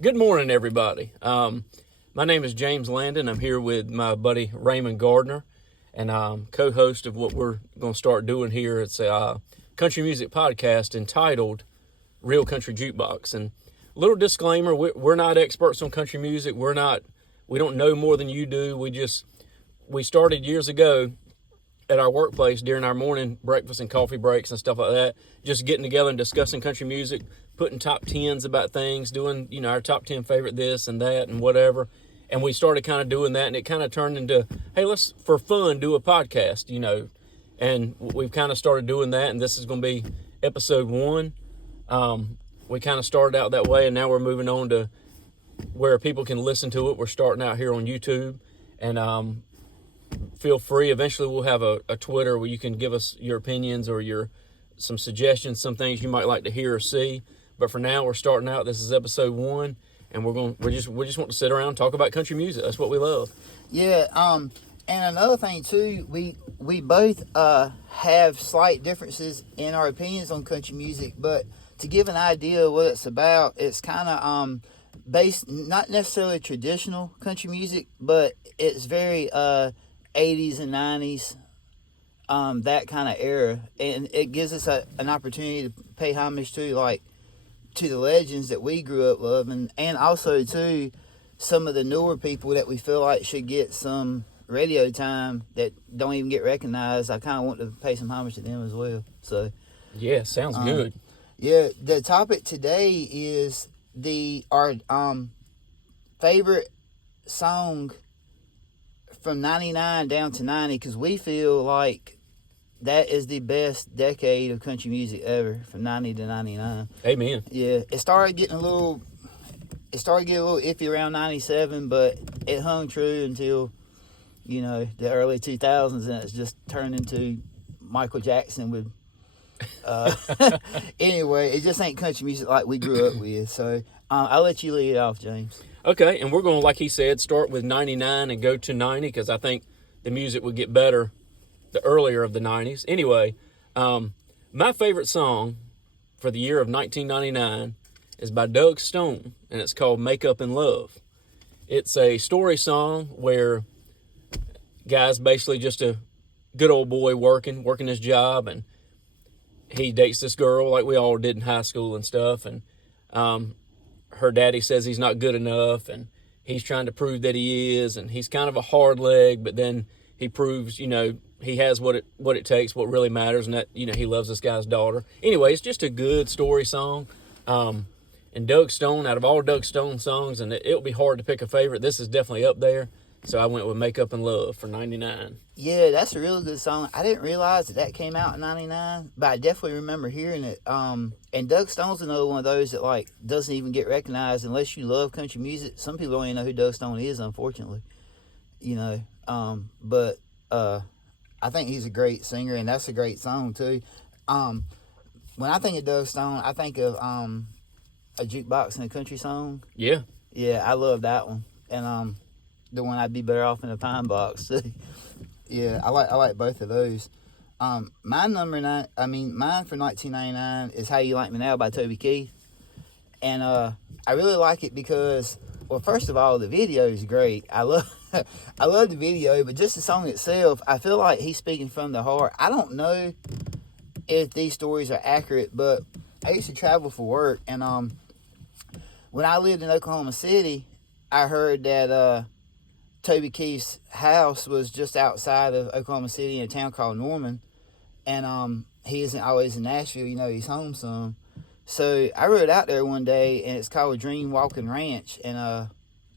Good morning, everybody. My name is James Landon. I'm here with my buddy Raymond Gardner, and I'm co-host of what we're going to start doing here. It's a country music podcast entitled "Real Country Jukebox." And little disclaimer: we're not experts on country music. We don't know more than you do. We started years ago at our workplace during our morning breakfast and coffee breaks and stuff like that, just getting together and discussing country music, putting top tens about things, doing, our top 10 favorite this and that and whatever. And we started kind of doing that, and it kind of turned into, hey, let's, for fun, do a podcast, And we've kind of started doing that, and this is going to be episode 1. We kind of started out that way, and now we're moving on to where people can listen to it. We're starting out here on YouTube, and feel free. Eventually, we'll have a Twitter where you can give us your opinions or some suggestions, some things you might like to hear or see. But for now, we're starting out. This is episode 1, and we just want to sit around and talk about country music. That's what we love. Yeah. And another thing too, we both have slight differences in our opinions on country music, but to give an idea of what it's about, it's kind of based not necessarily traditional country music, but it's very 80s and 90s, that kind of era, and it gives us an opportunity to pay homage to the legends that we grew up loving, and also to some of the newer people that we feel like should get some radio time that don't even get recognized. I kind of want to pay some homage to them as well. So yeah, sounds good. Yeah, the topic today is our favorite song from 99 down to 90, because we feel like that is the best decade of country music ever, from 90 to 99. Amen. Yeah, it started getting a little iffy around 97, but it hung true until, the early 2000s, and it's just turned into Michael Jackson with, anyway, it just ain't country music like we grew up with. So I'll let you lead it off, James. Okay, and we're going to, like he said, start with 99 and go to 90, because I think the music would get better the earlier of the 90s. Anyway, my favorite song for the year of 1999 is by Doug Stone, and it's called Make Up in Love. It's a story song where guy's basically just a good old boy working his job, and he dates this girl like we all did in high school and stuff, and her daddy says he's not good enough, and he's trying to prove that he is, and he's kind of a hard leg, but then he proves, he has what it takes, what really matters, and that, he loves this guy's daughter. Anyway, it's just a good story song. And Doug Stone, out of all Doug Stone songs, and it'll be hard to pick a favorite, this is definitely up there. So I went with Make Up in Love for 99. Yeah, that's a really good song. I didn't realize that came out in 99, but I definitely remember hearing it. And Doug Stone's another one of those that, doesn't even get recognized unless you love country music. Some people don't even know who Doug Stone is, unfortunately. But I think he's a great singer, and that's a great song, too. When I think of Doug Stone, I think of a jukebox and a country song. Yeah. Yeah, I love that one. And the one I'd be better off in a pine box. Yeah, I like both of those. Mine for 1999 is How You Like Me Now by Toby Keith. And I really like it because, well, first of all, the video is great. I love the video, but just the song itself, I feel like he's speaking from the heart. I don't know if these stories are accurate, but I used to travel for work, and when I lived in Oklahoma City, I heard that Toby Keith's house was just outside of Oklahoma City in a town called Norman, and he isn't always in Nashville. He's home some. So I rode out there one day, and it's called Dream Walking Ranch. And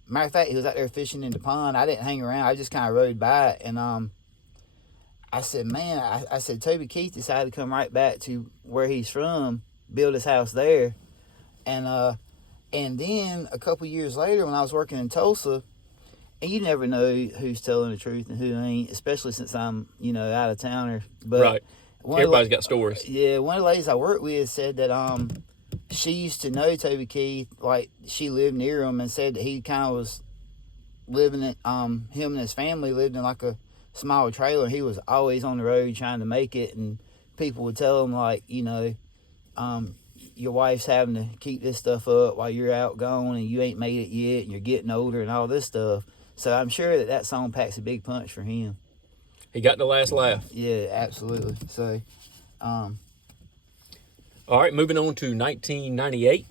matter of fact, he was out there fishing in the pond. I didn't hang around. I just kind of rode by it, and I said, man, I said, Toby Keith decided to come right back to where he's from, build his house there, and then a couple years later, when I was working in Tulsa. And you never know who's telling the truth and who ain't, especially since I'm, out of towner. But Right. Everybody's got stories. Yeah, one of the ladies I worked with said that she used to know Toby Keith, like she lived near him, and said that he kind of was living at him and his family lived in like a small trailer. He was always on the road trying to make it, and people would tell him your wife's having to keep this stuff up while you're out gone and you ain't made it yet and you're getting older and all this stuff. So I'm sure that song packs a big punch for him. He got the last laugh. Yeah, absolutely. So, all right, moving on to 1998.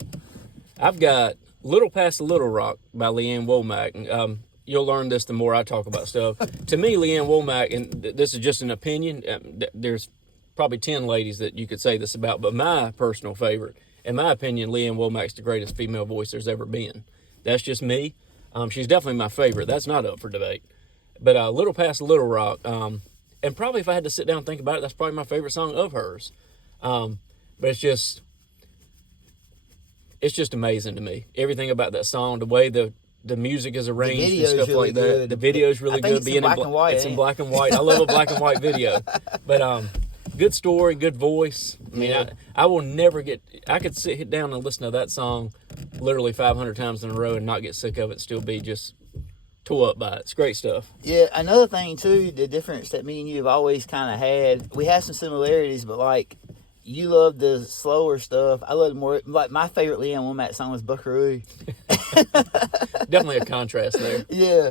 I've got Little Past the Little Rock by Leanne Womack. You'll learn this the more I talk about stuff. To me, Leanne Womack, and this is just an opinion, there's probably 10 ladies that you could say this about, but my personal favorite, in my opinion, Leanne Womack's the greatest female voice there's ever been. That's just me. She's definitely my favorite. That's not up for debate. But Little Past the Little Rock, and probably if I had to sit down and think about it, that's probably my favorite song of hers. But it's just amazing to me. Everything about that song, the way the music is arranged and stuff really like good. that. The video is really good. It's in black and white. It's in black and white. I love a black and white video. But good story, good voice. I mean, I will never get. I could sit down and listen to that song literally 500 times in a row and not get sick of it. Still be just tore up by it. It's great stuff. Yeah, another thing too, the difference that me and you have always kind of had. We have some similarities, but like you love the slower stuff. I love more. Like my favorite Leanne Womack song was Buckaroo. Definitely a contrast there. Yeah.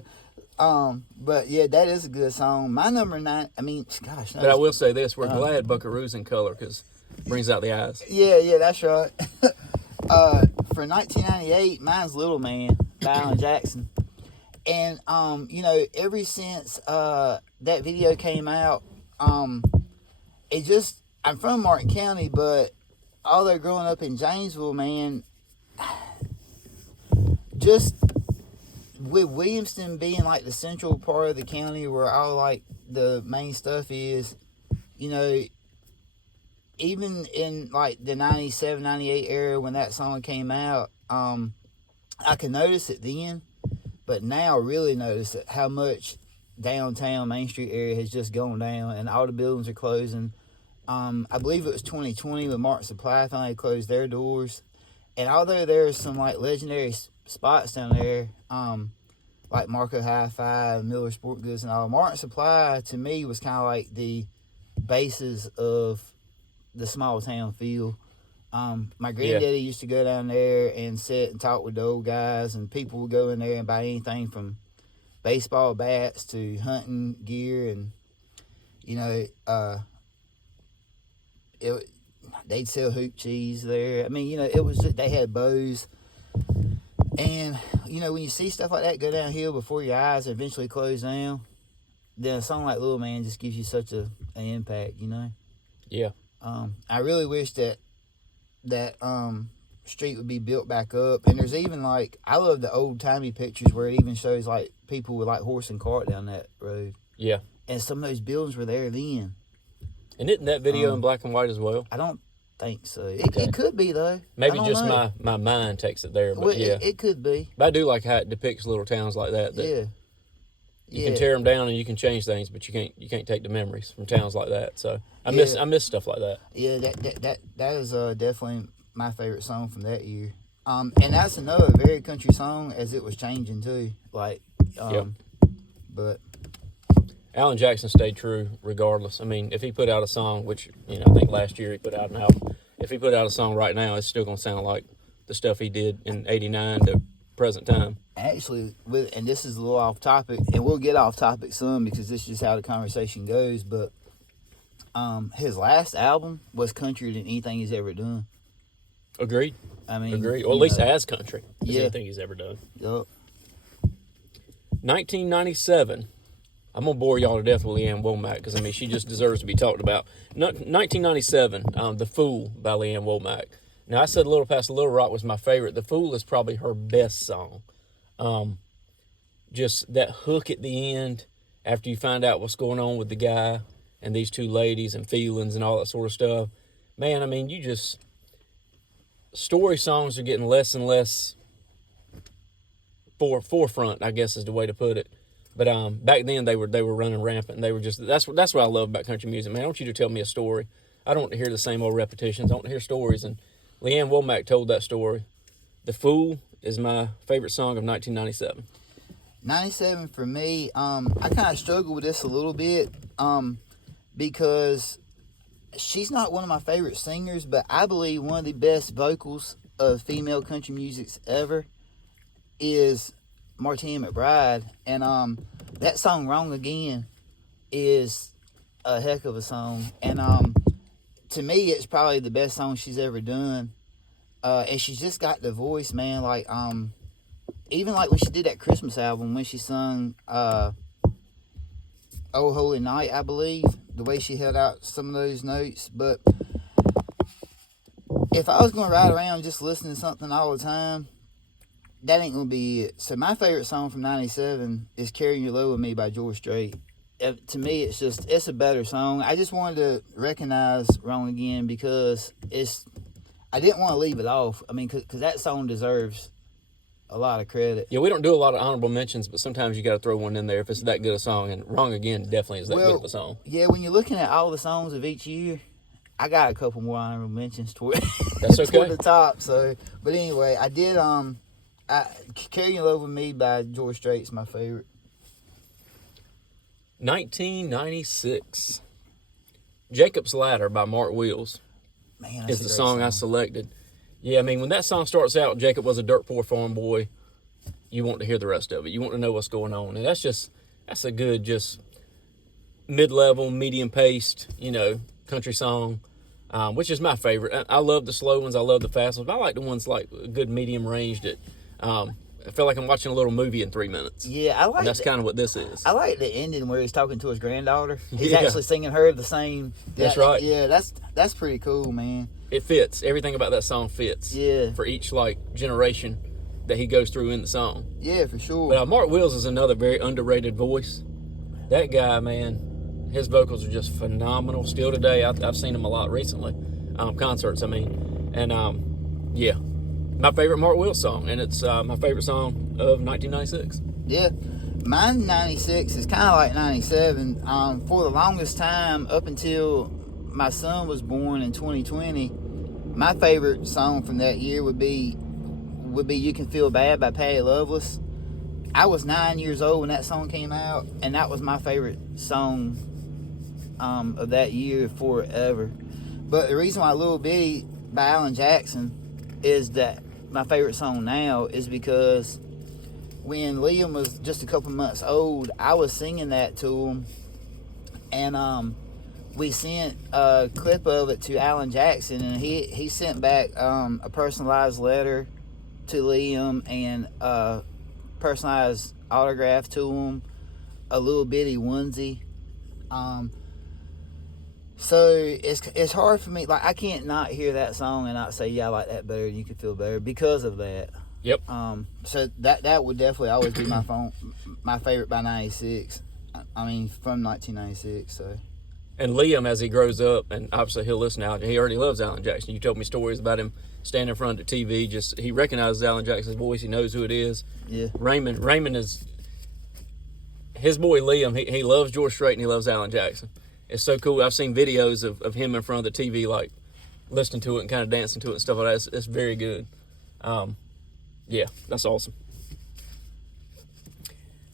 But yeah, that is a good song. My number 9. I mean, gosh. No, but I will say this: we're glad Buckaroo's in color because it brings out the eyes. Yeah, that's right. For 1998, mine's Little Man by Alan Jackson. And you know, ever since that video came out, it just. I'm from Martin County, but although growing up in Janesville, man, just with Williamston being like the central part of the county where all like the main stuff is, you know, even in like the 97, 98 era when that song came out, I could notice it then, but now really notice it, how much downtown Main Street area has just gone down and all the buildings are closing. I believe it was 2020 when Martin Supply finally closed their doors. And although there's some like legendary spots down there, like Marco Hi-Fi, Miller Sport Goods and all, Martin Supply to me was kind of like the basis of the small town feel. My granddaddy used to go down there and sit and talk with the old guys, and people would go in there and buy anything from baseball bats to hunting gear, and you know, they'd sell hoop cheese there. I mean, you know, it was just, they had bows. And, you know, when you see stuff like that go downhill before your eyes and eventually close down, then a song like Little Man just gives you such an impact, you know? Yeah. I really wish that street would be built back up. And there's even, like, I love the old-timey pictures where it even shows, like, people with, like, horse and cart down that road. Yeah. And some of those buildings were there then. And isn't that video in black and white as well? I don't think so. It could be, though. Maybe just my mind takes it there, but well, yeah. It could be. But I do like how it depicts little towns like that. You can tear them down and you can change things, but you can't take the memories from towns like that. So I miss stuff like that. Yeah, that is definitely my favorite song from that year. And that's another very country song as it was changing too. Like, but Alan Jackson stayed true regardless. I mean, if he put out a song, which, you know, I think last year he put out an album. If he put out a song right now, it's still going to sound like the stuff he did in 89 to present time. Actually, and this is a little off topic, and we'll get off topic some because this is just how the conversation goes, but his last album was countrier than anything he's ever done. Agreed. I mean, agreed. Or at least as country as anything he's ever done. Yup. 1997. I'm going to bore y'all to death with Leanne Womack because, I mean, she just deserves to be talked about. 1997, The Fool by Leanne Womack. Now, I said Little Past the Little Rock was my favorite. The Fool is probably her best song. Just that hook at the end after you find out what's going on with the guy and these two ladies and feelings and all that sort of stuff. Man, I mean, story songs are getting less and less forefront, I guess is the way to put it. But back then they were running rampant. They were just that's what I love about country music, man. I want you to tell me a story. I don't want to hear the same old repetitions. I want to hear stories. And Leanne Womack told that story. The Fool is my favorite song of 1997. 97 for me. I kind of struggle with this a little bit because she's not one of my favorite singers, but I believe one of the best vocals of female country music's ever is Martina McBride. And that song "Wrong Again" is a heck of a song. And to me, it's probably the best song she's ever done. And she's just got the voice, man. Like even like when she did that Christmas album, when she sung "Oh Holy Night," I believe, the way she held out some of those notes. But if I was going to ride around just listening to something all the time, that ain't going to be it. So my favorite song from 97 is "Carrying Your Load With Me" by George Strait. To me, it's a better song. I just wanted to recognize "Wrong Again" because I didn't want to leave it off. I mean, because that song deserves a lot of credit. Yeah, we don't do a lot of honorable mentions, but sometimes you got to throw one in there if it's that good a song. And "Wrong Again" definitely is that good of a song. Yeah, when you're looking at all the songs of each year, I got a couple more honorable mentions toward That's okay. toward the top. So, but anyway, I did "Carry Your Love With Me" by George Strait's my favorite. 1996. "Jacob's Ladder" by Mark Wheels is the song I selected. Yeah, I mean, when that song starts out, Jacob was a dirt poor farm boy. You want to hear the rest of it. You want to know what's going on. And that's a good, just mid-level, medium-paced, country song, which is my favorite. I love the slow ones. I love the fast ones. But I like the ones like good medium range that I feel like I'm watching a little movie in 3 minutes. Yeah, I like. And that's kind of what this is. I like the ending where he's talking to his granddaughter. He's actually singing her the same. That's right. Yeah, that's pretty cool, man. It fits. Everything about that song fits. Yeah. For each generation that he goes through in the song. Yeah, for sure. But Mark Wills is another very underrated voice. That guy, man, his vocals are just phenomenal. Still today, I've seen him a lot recently, concerts. I mean, and yeah, my favorite Mark Wills song, and it's my favorite song of 1996. Yeah, mine 96 is kind of like 97. For the longest time, up until my son was born in 2020, my favorite song from that year would be "You Can Feel Bad" by Patty Loveless. I was 9 years old when that song came out, and that was my favorite song of that year forever. But the reason why "Little Bitty" by Alan Jackson is that my favorite song now is because when Liam was just a couple months old, I was singing that to him, and we sent a clip of it to Alan Jackson, and he sent back a personalized letter to Liam and a personalized autograph to him, a little bitty onesie. So it's hard for me. Like, I can't not hear that song and not say, yeah, I like that better. You Can Feel Better because of that. Yep. So that would definitely always be my favorite by 96. I mean, from 1996. So. And Liam, as he grows up, and obviously he'll listen out, he already loves Alan Jackson. You told me stories about him standing in front of the TV. He recognizes Alan Jackson's voice. He knows who it is. Yeah. Raymond is his boy Liam. He loves George Strait and he loves Alan Jackson. It's so cool. I've seen videos of him in front of the TV, like listening to it and kind of dancing to it and stuff like that. It's very good. Yeah, that's awesome.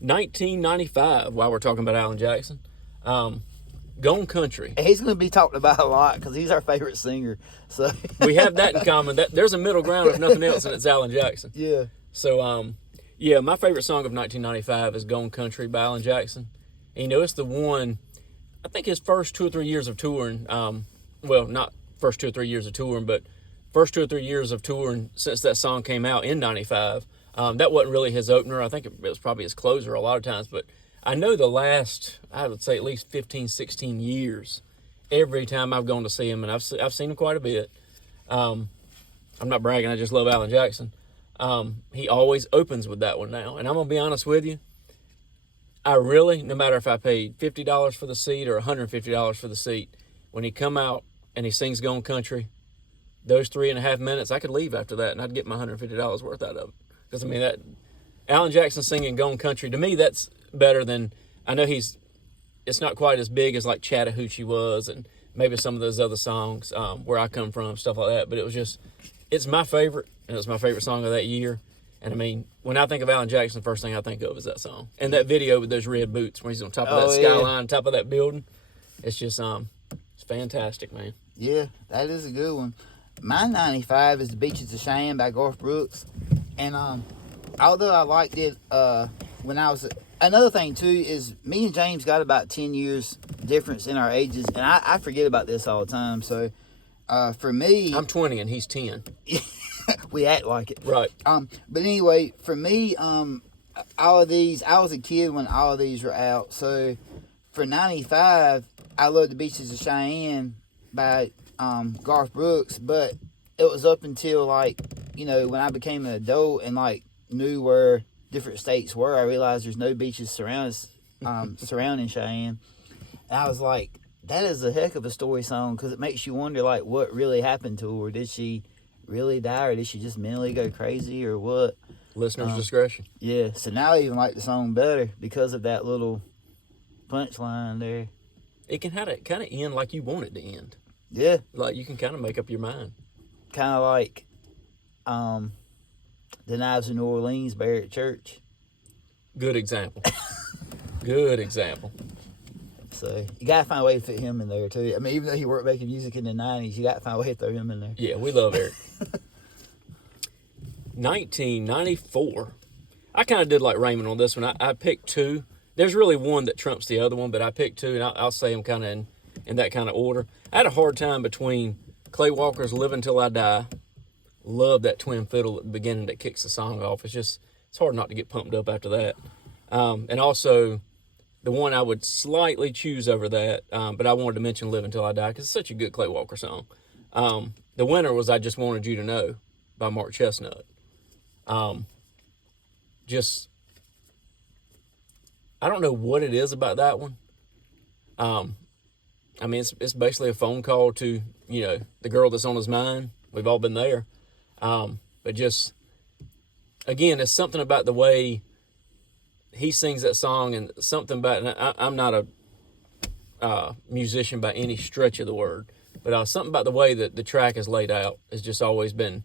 1995, while we're talking about Alan Jackson, Gone Country. He's going to be talked about a lot because he's our favorite singer. So we have that in common. There's a middle ground if nothing else, and it's Alan Jackson. Yeah. So, yeah, my favorite song of 1995 is Gone Country by Alan Jackson. And, it's the one, I think his first 2 or 3 years of touring, well, not first 2 or 3 years of touring, but first 2 or 3 years of touring since that song came out in 95. That wasn't really his opener. I think it was probably his closer a lot of times. But I know the last, I would say at least 15, 16 years, every time I've gone to see him, and I've seen him quite a bit. I'm not bragging. I just love Alan Jackson. He always opens with that one now. And I'm going to be honest with you. I really, no matter if I paid $50 for the seat or $150 for the seat, when he come out and he sings Gone Country, those 3.5 minutes, I could leave after that and I'd get my $150 worth out of it. Because, I mean, that Alan Jackson singing Gone Country, to me, that's better than, I know it's not quite as big as like Chattahoochee was and maybe some of those other songs, Where I Come From, stuff like that. But it's my favorite, and it's my favorite song of that year. And I mean, when I think of Alan Jackson, the first thing I think of is that song. And that video with those red boots where he's on top of that skyline, top of that building. It's just, it's fantastic, man. Yeah, that is a good one. My 95 is The Beaches of Cheyenne by Garth Brooks. And although I liked it when I was... Another thing, too, is me and James got about 10 years difference in our ages. And I forget about this all the time. So, for me... I'm 20 and he's 10. We act like it. Right. But anyway, for me, all of these... I was a kid when all of these were out. So, for 95, I love The Beaches of Cheyenne by Garth Brooks. But it was up until, like, you know, when I became an adult and, like, knew where different states were, I realized there's no beaches surrounding Cheyenne. And I was like, that is a heck of a story song, because it makes you wonder, like, what really happened to her. Did she really die, or did she just mentally go crazy, or what? Listener's discretion. Yeah, so now I even like the song better because of that little punchline there. It can kind of end like you want it to end. Yeah. Like, you can kind of make up your mind. Kind of like the Knives of New Orleans, Barrett Church. Good example. Good example. So you gotta find a way to fit him in there too. I mean, even though he worked making music in the 90s, you gotta find a way to throw him in there. Yeah, we love Eric. 1994. I kind of did like Raymond on this one. I picked two. There's really one that trumps the other one, but I picked two, and I'll say them kind of in that kind of order. I had a hard time between Clay Walker's Live Until I Die. Love that twin fiddle at the beginning that kicks the song off. It's hard not to get pumped up after that. And also, the one I would slightly choose over that, but I wanted to mention Live Until I Die because it's such a good Clay Walker song. The winner was I Just Wanted You to Know by Mark Chestnut. I don't know what it is about that one. I mean, it's basically a phone call to, you know, the girl that's on his mind. We've all been there. But just, again, it's something about the way he sings that song, and something about, and I'm not a musician by any stretch of the word, but something about the way that the track is laid out has just always been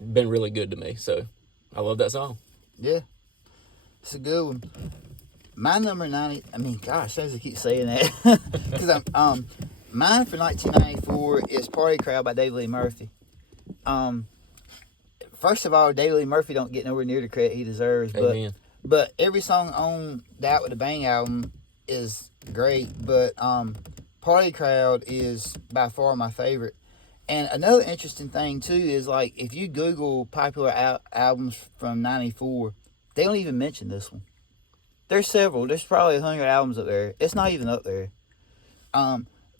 really good to me. So I love that song. Yeah, it's a good one. My number 90, I mean, gosh, I keep saying that. Because mine for 1994 is Party Crowd by David Lee Murphy. First of all, David Lee Murphy don't get nowhere near the credit he deserves. Amen. But every song on the Out With A Bang album is great. But Party Crowd is by far my favorite. And another interesting thing, too, is, like, if you Google popular albums from 94, they don't even mention this one. There's several. There's probably 100 albums up there. It's not even up there.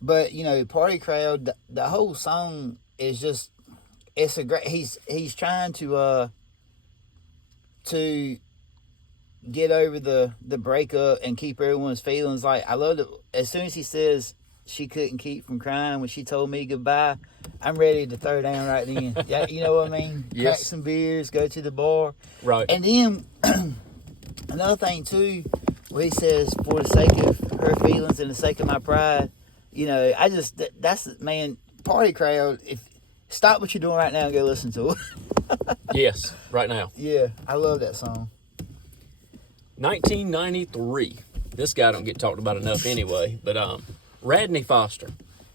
But, you know, Party Crowd, the whole song is just, it's a great, he's trying to get over the breakup and keep everyone's feelings. Like, I love it. As soon as he says she couldn't keep from crying when she told me goodbye, I'm ready to throw down right then. Yeah, you know what I mean? Yes. Crack some beers, go to the bar. Right. And then another thing too, where he says, for the sake of her feelings and the sake of my pride, you know, that's, man, Party Crowd, stop what you're doing right now and go listen to it. Yes, right now. Yeah, I love that song. 1993. This guy don't get talked about enough anyway, but Radney Foster.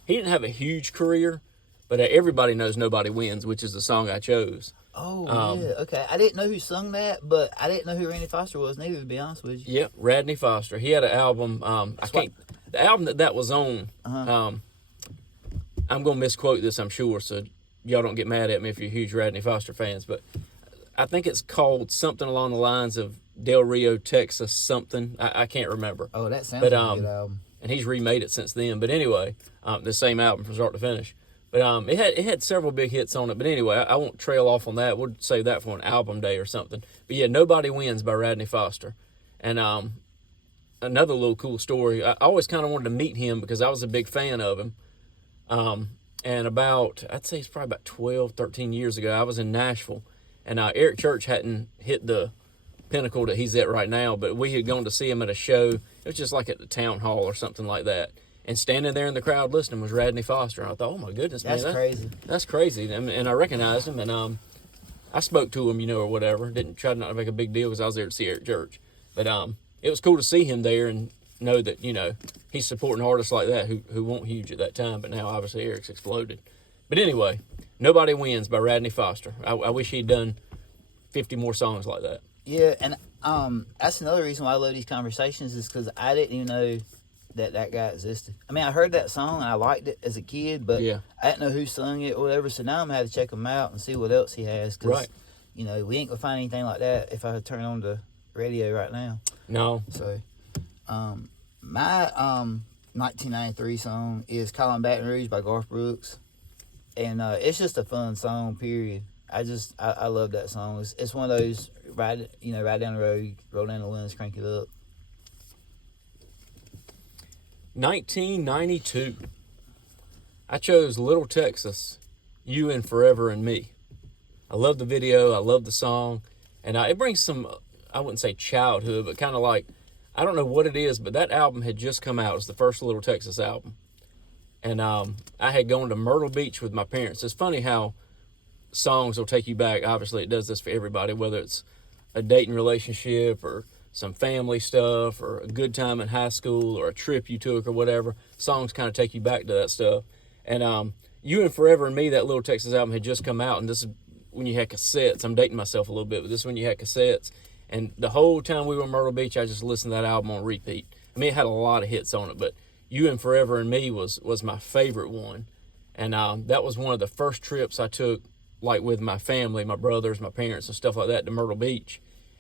He didn't have a huge career, but everybody knows Nobody Wins, which is the song I chose. Oh, yeah, okay. I didn't know who sung that, but I didn't know who Randy Foster was neither, to be honest with you. Yep, Radney Foster. He had an album, the album that was on, I'm going to misquote this, I'm sure, so y'all don't get mad at me if you're huge Radney Foster fans, but I think it's called something along the lines of Del Rio, Texas, something. I can't remember. Oh, that sounds like a good album. And he's remade it since then. But anyway, the same album from start to finish. But it had several big hits on it. But anyway, I won't trail off on that. We'll save that for an album day or something. But yeah, Nobody Wins by Radney Foster. And another little cool story. I always kind of wanted to meet him because I was a big fan of him. And I'd say it's probably about 12, 13 years ago, I was in Nashville. And Eric Church hadn't hit the pinnacle that he's at right now, but we had gone to see him at a show. It was just like at the town hall or something like that. And standing there in the crowd listening was Radney Foster. And I thought, oh my goodness, man. That's crazy. That's crazy. And I recognized him, and I spoke to him, or whatever. Didn't try not to make a big deal because I was there to see Eric Church. But it was cool to see him there, and know that, he's supporting artists like that who weren't huge at that time, but now obviously Eric's exploded. But anyway, Nobody Wins by Radney Foster. I wish he'd done 50 more songs like that. Yeah, and that's another reason why I love these conversations is because I didn't even know that guy existed. I mean, I heard that song and I liked it as a kid, but Yeah. I didn't know who sung it or whatever. So now I'm gonna have to check him out and see what else he has. Cause, Right. We ain't gonna find anything like that if I turn on the radio right now. No. So, my 1993 song is "Calling Baton Rouge" by Garth Brooks, and it's just a fun song. Period. I love that song. It's one of those ride down the road, roll down the windows, crank it up. 1992. I chose Little Texas, You and Forever and Me. I love the video. I love the song. And it brings some, I wouldn't say childhood, but kind of like, I don't know what it is, but that album had just come out. It was the first Little Texas album. And I had gone to Myrtle Beach with my parents. It's funny how songs will take you back. Obviously, it does this for everybody, whether it's a dating relationship or some family stuff or a good time in high school or a trip you took or whatever. Songs kind of take you back to that stuff. And You and Forever and Me, that Little Texas album had just come out, and this is when you had cassettes. I'm dating myself a little bit, but this is when you had cassettes. And the whole time we were in Myrtle Beach, I just listened to that album on repeat. I mean, it had a lot of hits on it, but You and Forever and Me was my favorite one. And that was one of the first trips I took, like with my family, my brothers, my parents, and stuff like that, to Myrtle Beach.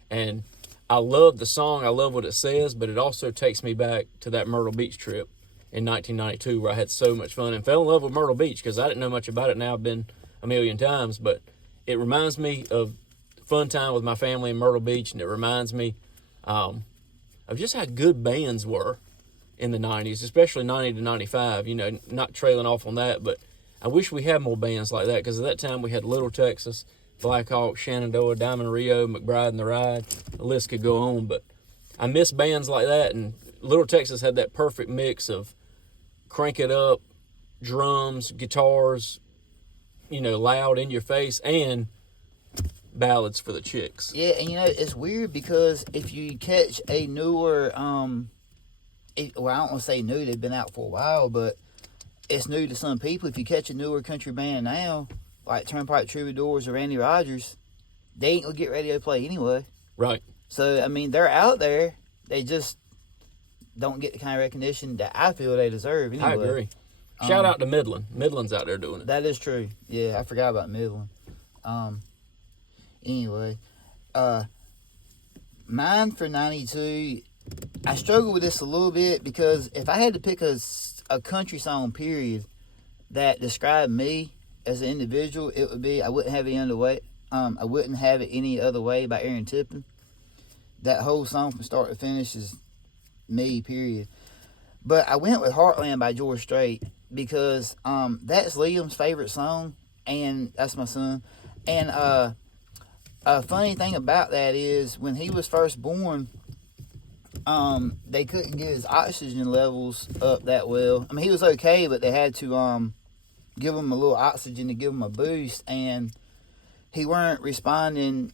And I love the song. I love what it says, but it also takes me back to that Myrtle Beach trip in 1992 where I had so much fun and fell in love with Myrtle Beach because I didn't know much about it. Now I've been a million times, but it reminds me of fun time with my family in Myrtle Beach, and it reminds me of just how good bands were in the 90s, especially 90 to 95, not trailing off on that, but I wish we had more bands like that because at that time we had Little Texas, Black Hawk, Shenandoah, Diamond Rio, McBride and the Ride. The list could go on, but I miss bands like that, and Little Texas had that perfect mix of crank it up, drums, guitars, loud in your face, and ballads for the chicks. Yeah, and it's weird because if you catch a newer, I don't want to say new, they've been out for a while, but it's new to some people. If you catch a newer country band now, like Turnpike Troubadours or Randy Rogers, they ain't gonna get radio play anyway. Right. So, I mean, they're out there. They just don't get the kind of recognition that I feel they deserve anyway. I agree. Shout out to Midland. Midland's out there doing it. That is true. Yeah, I forgot about Midland. Anyway, mine for 92, I struggle with this a little bit because if I had to pick a country song, period, that described me as an individual, it would be I Wouldn't Have It Any Other Way. I Wouldn't Have It Any Other Way by Aaron Tippin. That whole song from start to finish is me, period. But I went with Heartland by George Strait because that's Liam's favorite song, and that's my son. And a funny thing about that is when he was first born, they couldn't get his oxygen levels up that well. I mean, he was okay, but they had to give him a little oxygen to give him a boost, and he weren't responding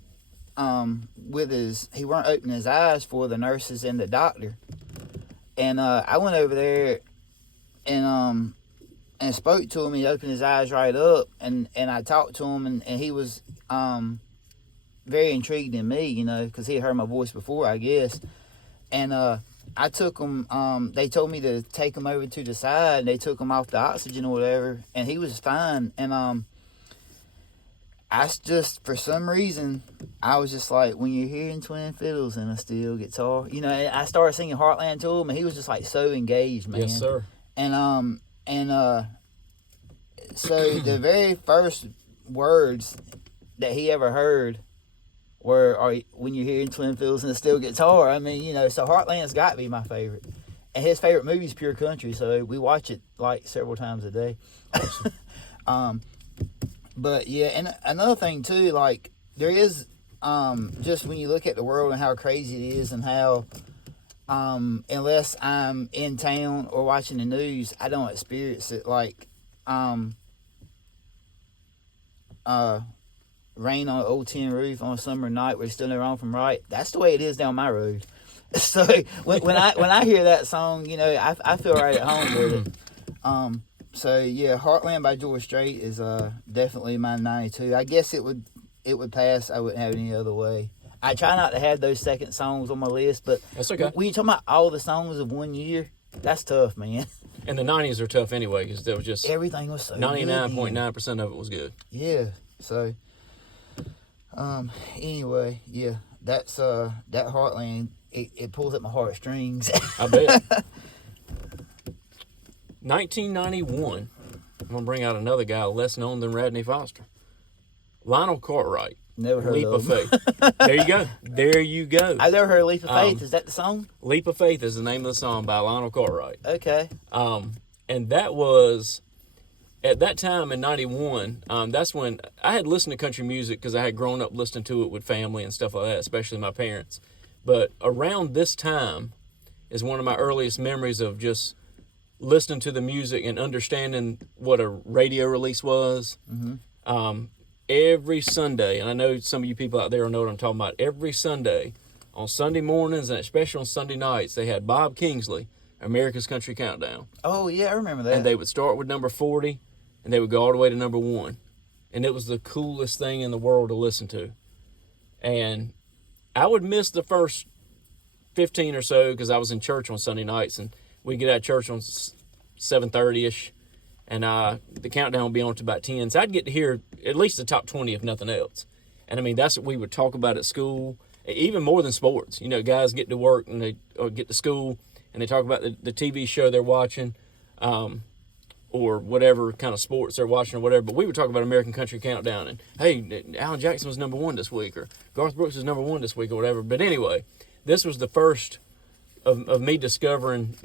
he weren't opening his eyes for the nurses and the doctor. And I went over there and spoke to him. He opened his eyes right up, and I talked to him, and he was very intrigued in me, because he had heard my voice before, I guess. And I took him, they told me to take him over to the side, and they took him off the oxygen or whatever, and he was fine. And I just, for some reason, I was just like, when you're hearing twin fiddles and a steel guitar, I started singing Heartland to him, and he was just like so engaged, man. Yes, sir. And so the very first words that he ever heard were, when you're hearing twin fiddles and a steel guitar. I mean, so Heartland's got to be my favorite. And his favorite movie is Pure Country, so we watch it like several times a day. But yeah, and another thing too, like there is just when you look at the world and how crazy it is, and how unless I'm in town or watching the news, I don't experience it. Like rain on an old tin roof on a summer night where there's still no wrong from right. That's the way it is down my road. So when I hear that song, I feel right at home with it. So yeah, Heartland by George Strait is definitely my 92. I guess it would pass. I wouldn't have it any other way. I try not to have those second songs on my list, but That's okay. when you talk about all the songs of one year, that's tough, man. And the 90s are tough anyway because there was just Everything was so 99.9% of it was good. Yeah. So anyway, yeah, that's that Heartland. It pulls at my heartstrings. I bet. 1991, I'm going to bring out another guy less known than Radney Foster. Lionel Cartwright. Never heard Leap of of Faith. There you go. There you go. I never heard Leap of Faith. Is that the song? Leap of Faith is the name of the song by Lionel Cartwright. Okay. And that was, at that time in 91, that's when I had listened to country music because I had grown up listening to it with family and stuff like that, especially my parents. But around this time is one of my earliest memories of just listening to the music and understanding what a radio release was. Mm-hmm. Every Sunday, and I know some of you people out there know what I'm talking about, every Sunday, on Sunday mornings and especially on Sunday nights, they had Bob Kingsley, America's Country Countdown. Oh, yeah, I remember that. And they would start with number 40, and they would go all the way to number 1. And it was the coolest thing in the world to listen to. And I would miss the first 15 or so because I was in church on Sunday nights, and we'd get out of church on 7:30ish. And the countdown would be on to about 10. So I'd get to hear at least the top 20, if nothing else. And, I mean, that's what we would talk about at school, even more than sports. You know, guys get to work and they or get to school, and they talk about the TV show they're watching or whatever kind of sports they're watching or whatever. But we would talk about American Country Countdown. And, hey, Alan Jackson was number 1 this week, or Garth Brooks was number 1 this week or whatever. But anyway, this was the first of me discovering,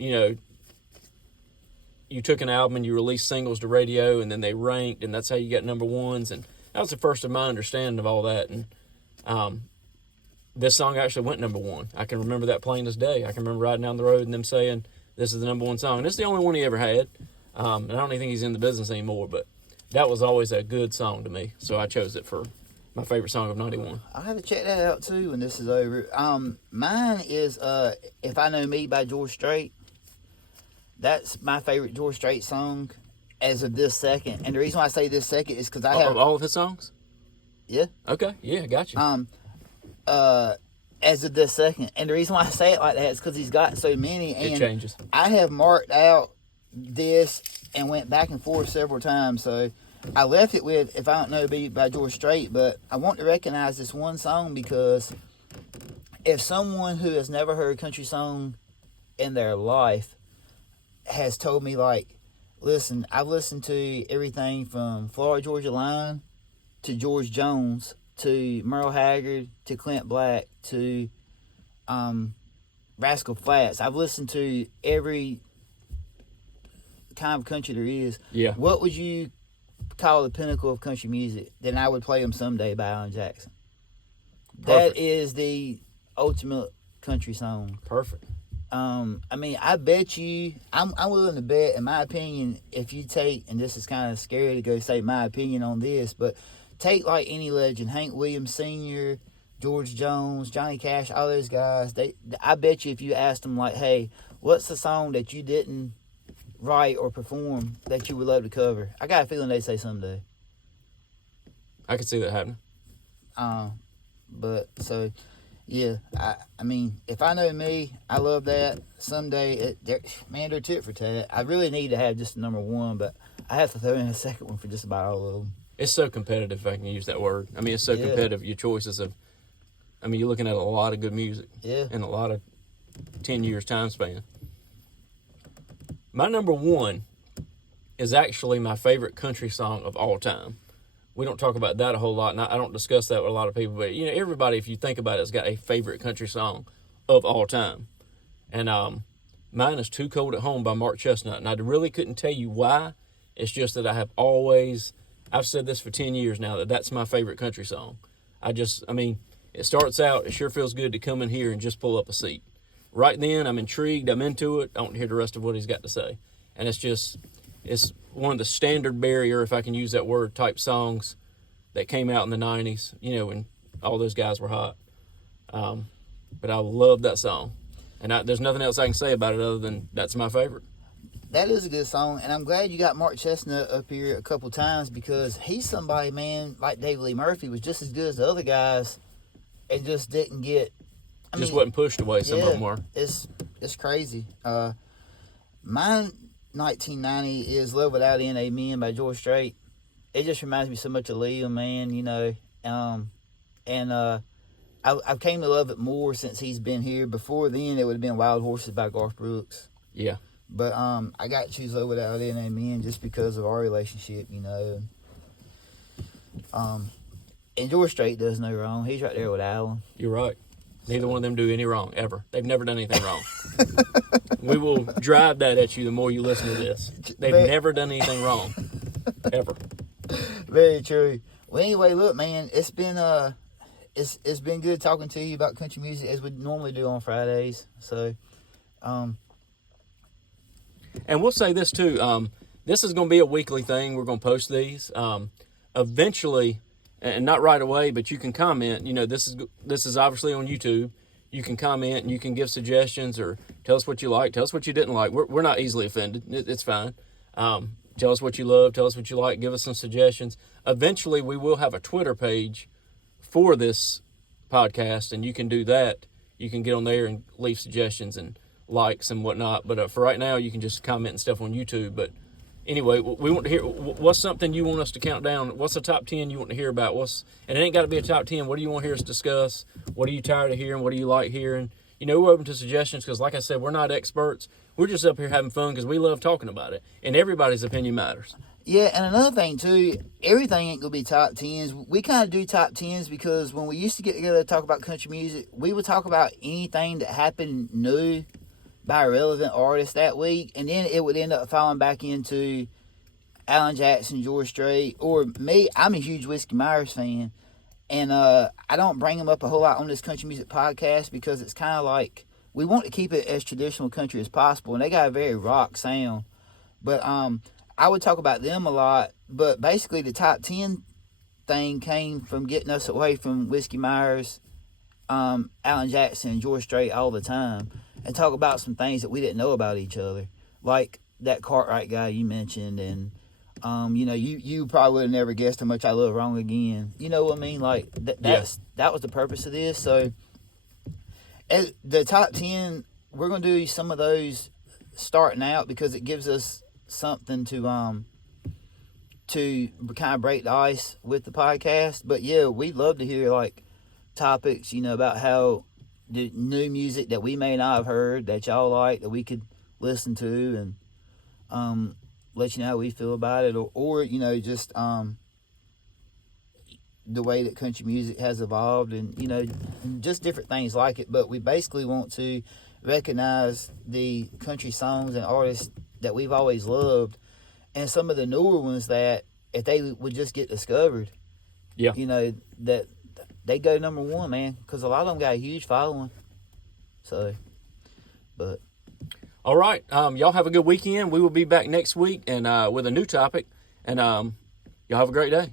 you took an album and you released singles to radio, and then they ranked, and that's how you got number 1s. And that was the first of my understanding of all that. And this song actually went number 1. I can remember that plain as day. I can remember riding down the road and them saying, this is the number 1 song. And it's the only one he ever had. And I don't even think he's in the business anymore, but that was always a good song to me. So I chose it for my favorite song of 91. I'll have to check that out, too, when this is over. Mine is If I Know Me by George Strait. That's my favorite George Strait song as of this second. And the reason why I say this second is because I have... all of his songs? Yeah. Okay. Yeah, got you. As of this second. And the reason why I say it like that is because he's got so many. And it changes. I have marked out this and went back and forth several times. So I left it with If I Don't Know Me by George Strait. But I want to recognize this one song because if someone who has never heard a country song in their life has told me, like, listen, I've listened to everything from Florida Georgia Line to George Jones to Merle Haggard to Clint Black to Rascal Flatts. I've listened to every kind of country there is. Yeah. What would you call the pinnacle of country music? Then I would play them Someday by Alan Jackson. Perfect. That is the ultimate country song. Perfect. I mean, I bet you, I'm willing to bet, in my opinion, if you take, and this is kind of scary to go say my opinion on this, but take like any legend, Hank Williams Sr., George Jones, Johnny Cash, all those guys, I bet you if you asked them like, hey, what's the song that you didn't write or perform that you would love to cover? I got a feeling they'd say Someday. I could see that happening. But so... yeah, I mean, If I Know Me, I love that. Someday, they're tit for tat. I really need to have just number 1, but I have to throw in a second one for just about all of them. It's so competitive, if I can use that word. I mean, it's so competitive. Your choices of, I mean, you're looking at a lot of good music. Yeah. In a lot of 10 years time span. My number 1 is actually my favorite country song of all time. We don't talk about that a whole lot, and I don't discuss that with a lot of people. But, everybody, if you think about it, has got a favorite country song of all time. And mine is Too Cold at Home by Mark Chestnut. And I really couldn't tell you why. It's just that I've said this for 10 years now, that's my favorite country song. It starts out, it sure feels good to come in here and just pull up a seat. Right then, I'm intrigued, I'm into it, I want to hear the rest of what he's got to say. And it's one of the standard barrier, if I can use that word, type songs that came out in the 90s, when all those guys were hot. But I love that song. And there's nothing else I can say about it other than that's my favorite. That is a good song, and I'm glad you got Mark Chestnut up here a couple times because he's somebody, man, like David Lee Murphy, was just as good as the other guys and just didn't get... Wasn't pushed away. Some of them were. It's crazy. Mine 1990 is Love Without End, Amen by George Strait. It just reminds me so much of Liam, man, you know. I've came to love it more since he's been here. Before then, it would have been Wild Horses by Garth Brooks. Yeah. But I got to choose Love Without End, Amen just because of our relationship, you know. And George Strait does no wrong. He's right there with Alan. You're right. Neither one of them do any wrong, ever. They've never done anything wrong. We will drive that at you the more you listen to this. They've never done anything wrong, ever. Very true. Well, anyway, look, man, it's been good talking to you about country music as we normally do on Fridays. So, and we'll say this too. This is going to be a weekly thing. We're going to post these. Eventually, and not right away, but you can comment. You know, this is obviously on YouTube. You can comment and you can give suggestions or tell us what you like, tell us what you didn't like. We're not easily offended. It's fine. Tell us what you love, tell us what you like, give us some suggestions. Eventually, we will have a Twitter page for this podcast, and you can do that. You can get on there and leave suggestions and likes and whatnot. But for right now, you can just comment and stuff on YouTube. But anyway, we want to hear what's something you want us to count down. What's the top 10 you want to hear about? And it ain't got to be a top 10. What do you want to hear us discuss? What are you tired of hearing? What do you like hearing? You know, we're open to suggestions because, like I said, we're not experts. We're just up here having fun because we love talking about it. And everybody's opinion matters. Yeah, and another thing, too, everything ain't going to be top 10s. We kind of do top 10s because when we used to get together to talk about country music, we would talk about anything that happened new by a relevant artist that week, and then it would end up falling back into Alan Jackson, George Strait, or me. I'm a huge Whiskey Myers fan, and I don't bring them up a whole lot on this country music podcast because it's kind of like we want to keep it as traditional country as possible, and they got a very rock sound. But I would talk about them a lot, but basically the top 10 thing came from getting us away from Whiskey Myers, Alan Jackson, and George Strait all the time, and talk about some things that we didn't know about each other, like that Cartwright guy you mentioned, and you know, you probably would have never guessed how much I love Wrong Again. You know what I mean? Like that was the purpose of this. So the top 10, we're gonna do some of those starting out because it gives us something to kind of break the ice with the podcast. But yeah, we'd love to hear like topics, you know, about how the new music that we may not have heard that y'all like that we could listen to and let you know how we feel about it, or you know, just the way that country music has evolved, and you know, just different things like it. But we basically want to recognize the country songs and artists that we've always loved, and some of the newer ones that if they would just get discovered, yeah, you know, that they go number one, man, because a lot of them got a huge following. So, but. All right. Y'all have a good weekend. We will be back next week and with a new topic. And y'all have a great day.